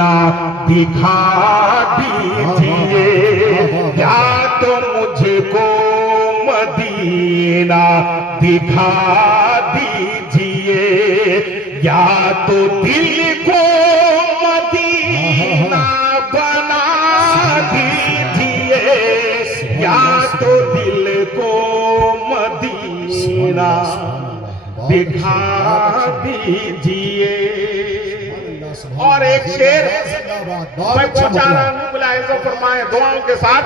Medina दिखा दीजिए, या तो मुझको मदीना दिखा दीजिए, या तो दिल को मदीना बना दीजिए, या तो दिल को मदीना दिखा दीजिए। और एक शेर मैं पहुंचा रहा हूं, मुलाहिज़ा फरमाए दुआओं के साथ।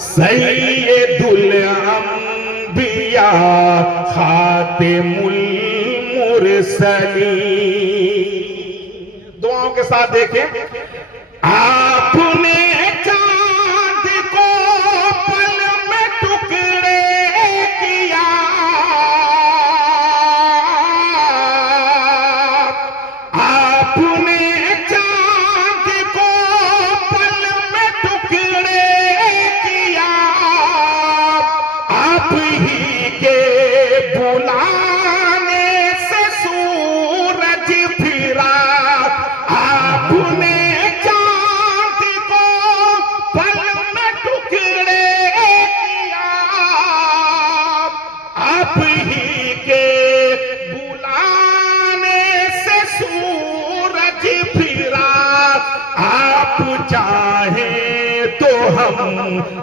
सैयदुल अंबिया खातिमुल मुरसलीन, दुआओं के साथ देखें। आपने चांद को पल में टुकड़े किया, आपने चांद को पल में टुकड़े किया, आप ही के बुलाने से सूरज फिरा, आपने चांद को पल में टुकड़े किया, आप ही के बुलाने से सूरज फिरा, आप चाहें तो हम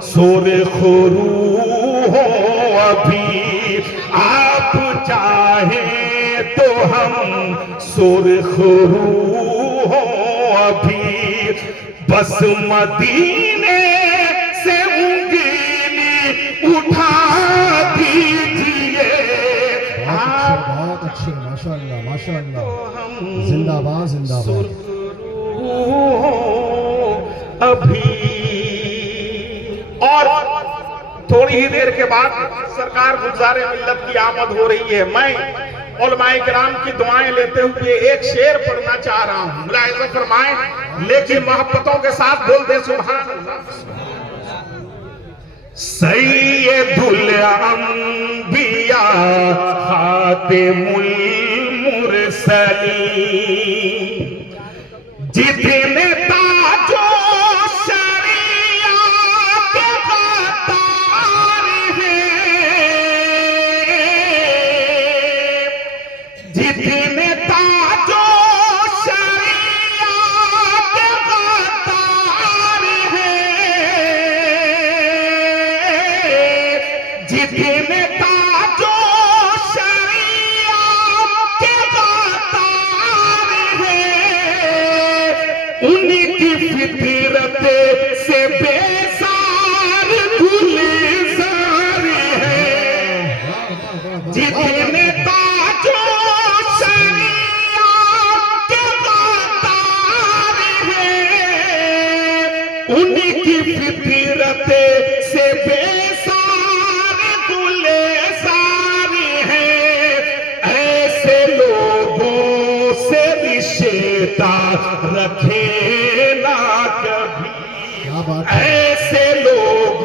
सुर्ख रूह हो अभी, आप चाहें तो हम सुर्ख रूह हो अभी, बस मदीने से उंगली उठा दीजिए। बहुत अच्छे, माशाअल्लाह माशाअल्लाह, जिंदाबाद जिंदाबाद। अभी और थोड़ी ही देर के बाद सरकार गुलज़ारे मिल्लत की आमद हो रही है। मैं उलमाए किराम की दुआएं लेते हुए एक शेर पढ़ना चाह रहा हूं, मुलाहिज़ा फरमाएं, लेकिन मोहब्बतों के साथ बोल दे सुभान अल्लाह। सैयदुल अंबिया खातिमुल मुरसलीन, जितने ताजो शरीयत का तार है, जितने ताजो शरीयत का तार है, जितने ताजो शरीयत का तार है, उनकी फितरत से बेसार गुलजार है, जितने ताजो शरीयत का तार है, उनकी फितरत से बेसार गुलजार है। ऐसे लोगों से रिश्ता रखे ना कभी, क्या बात है, ऐसे लोग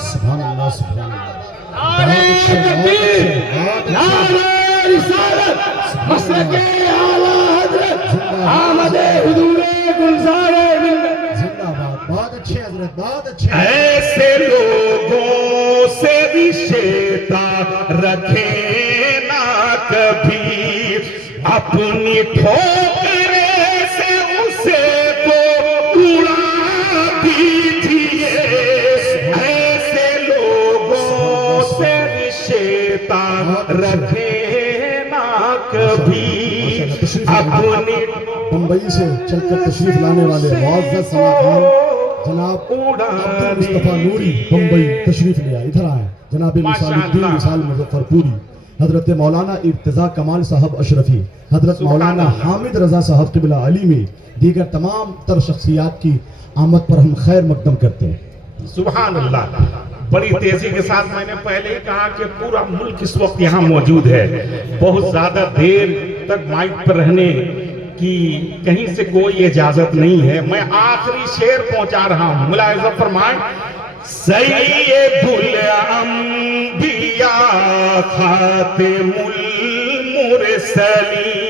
सुभान अल्लाह सुभान अल्लाह। नारे तकबीर, नारे रिसालत, मसलके आला हज़रत आमदे हुज़ूरे गुलज़ारे मिल्लत। जिंदाबाद, बहुत अच्छे हजरत, बहुत अच्छे। ऐसे लोगों से रिश्ता रखे ना कभी, अपनी ठोकरे से उसे को उड़ा दीजिए। ऐसे लोगों से रिश्ता रखे ना कभी, अपनी मुंबई से चलकर तशरीफ लाने वाले मुअज़्ज़ज़ सलाखान जनाब अब्दुल मुस्तफा नूरी बम्बई तशरीफ ले आए, इधर आए। जनाब मिसालुद्दीन मिसाल मुज़फ़्फ़रपुरी, हजरत मौलाना इर्तिज़ा कमाल साहब अशरफी, हजरत मौलाना हामिद रजा साहब क़िबला अली में दीगर तमाम तर शख्सियात की आमद पर हम खैर मकदम करते हैं। सुभान अल्लाह। बड़ी तेजी के साथ मैंने पहले ही कहा कि पूरा मुल्क इस वक्त यहाँ मौजूद है। बहुत ज्यादा देर तक माइक पर रहने की कहीं से कोई इजाजत नहीं है। मैं आखिरी शेर पहुंचा रहा हूं, मुलाहिज़ा फरमाएं। सैयदुल अंबिया खातिमुल मुरसलीन,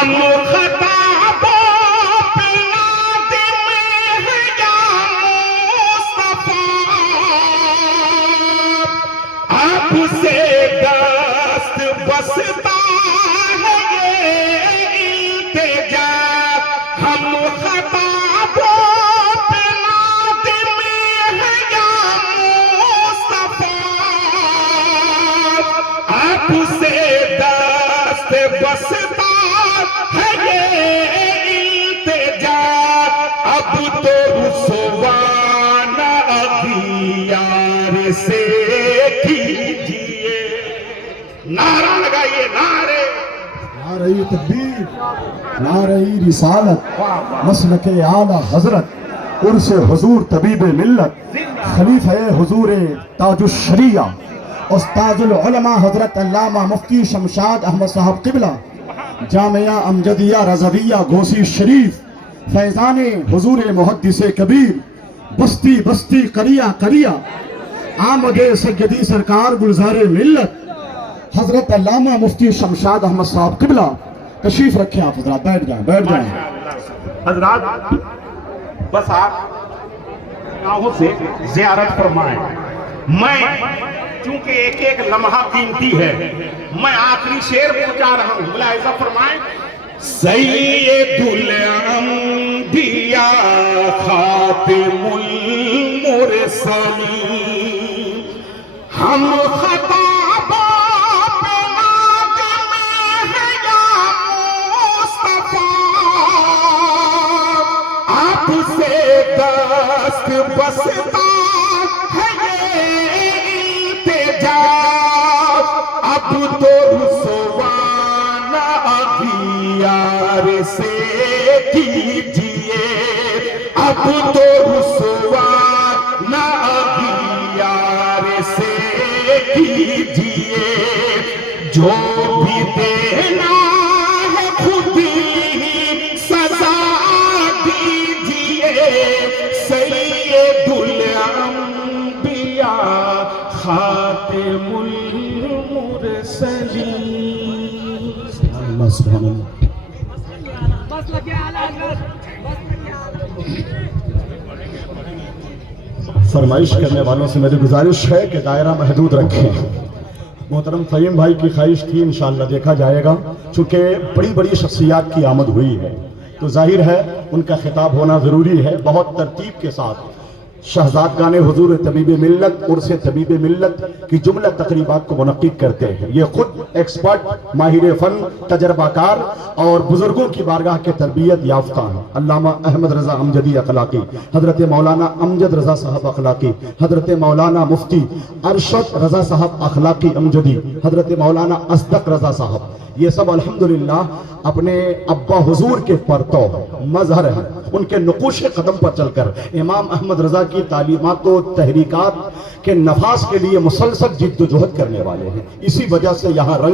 ہم خطابوں پہ نادم ہیں یا مصطفیٰ، آپ سے دست بستا ہے یہ التجا، ہم خطابوں پہ نادم ہیں یا مصطفیٰ، آپ سے دست بستا ہے یہ التجا، اب تو رسوا نہ اغیار سے کیجئے، نعرہ لگائیے، نعرے نعرہ تکبیر، نعرہ رسالت، مسلک اعلیٰ حضرت، عرس حضور طبیب ملت، خلیفہ حضور تاج الشریعہ، استاد العلماء حضرت علامہ مفتی شمشاد احمد صاحب قبلہ، جامعہ امجدیہ رضویہ گوسی شریف، فیضان حضور محدث کبیر، بستی بستی قریہ قریہ، آمد سیدی سرکار گلزار ملت، حضرت علامہ مفتی شمشاد احمد صاحب قبلہ، تشریف رکھیں آپ حضرات، بیٹھ جائیں بیٹھ جائیں۔ حضرات بس آپ گاہوں سے زیارت فرمائیں، میں چونکہ ایک ایک لمحہ قیمتی ہے، میں آخری شعر پہنچا رہا ہوں، ملاحظہ فرمائیں۔ سید الانبیاء خاتم المرسلین، ہم خطابوں پہ نادم ہیں یا مصطفیٰ، آپ سے دست بستا ہے یہ التجا، اب تو رسوا نہ اغیار سے کیجئے، اب تو رسوا نہ اغیار سے کیجئے، جو بھی دینا ہے خود ہی سزا دیجئے، سید الانبیاء خاتم المرسلین۔ اللہ سبحان اللہ۔ فرمائش کرنے والوں سے میری گزارش ہے کہ دائرہ محدود رکھیں۔ محترم فہیم بھائی کی خواہش تھی، انشاءاللہ دیکھا جائے گا، چونکہ بڑی بڑی شخصیات کی آمد ہوئی ہے تو ظاہر ہے ان کا خطاب ہونا ضروری ہے، بہت ترتیب کے ساتھ۔ شہزادگان حضور طبیب ملت، عرس طبیب ملت کی جملہ تقریبات کو منعقد کرتے ہیں، یہ خود ایکسپرٹ، ماہر فن، تجربہ کار اور بزرگوں کی بارگاہ کے تربیت یافتہ ہیں۔ علامہ احمد رضا امجدی اخلاقی، حضرت مولانا امجد رضا صاحب اخلاقی، حضرت مولانا مفتی ارشد رضا صاحب اخلاقی امجدی، حضرت مولانا اصدق رضا صاحب، یہ سب الحمدللہ اپنے ابا حضور کے پرتو مظہر ہیں، ان کے نقوش قدم پر چل کر امام احمد رضا کی تعلیمات و تحریکات کے نفاذ کے لیے مسلسل جد و جہد کرنے والے ہیں، اسی وجہ سے یہاں رنگ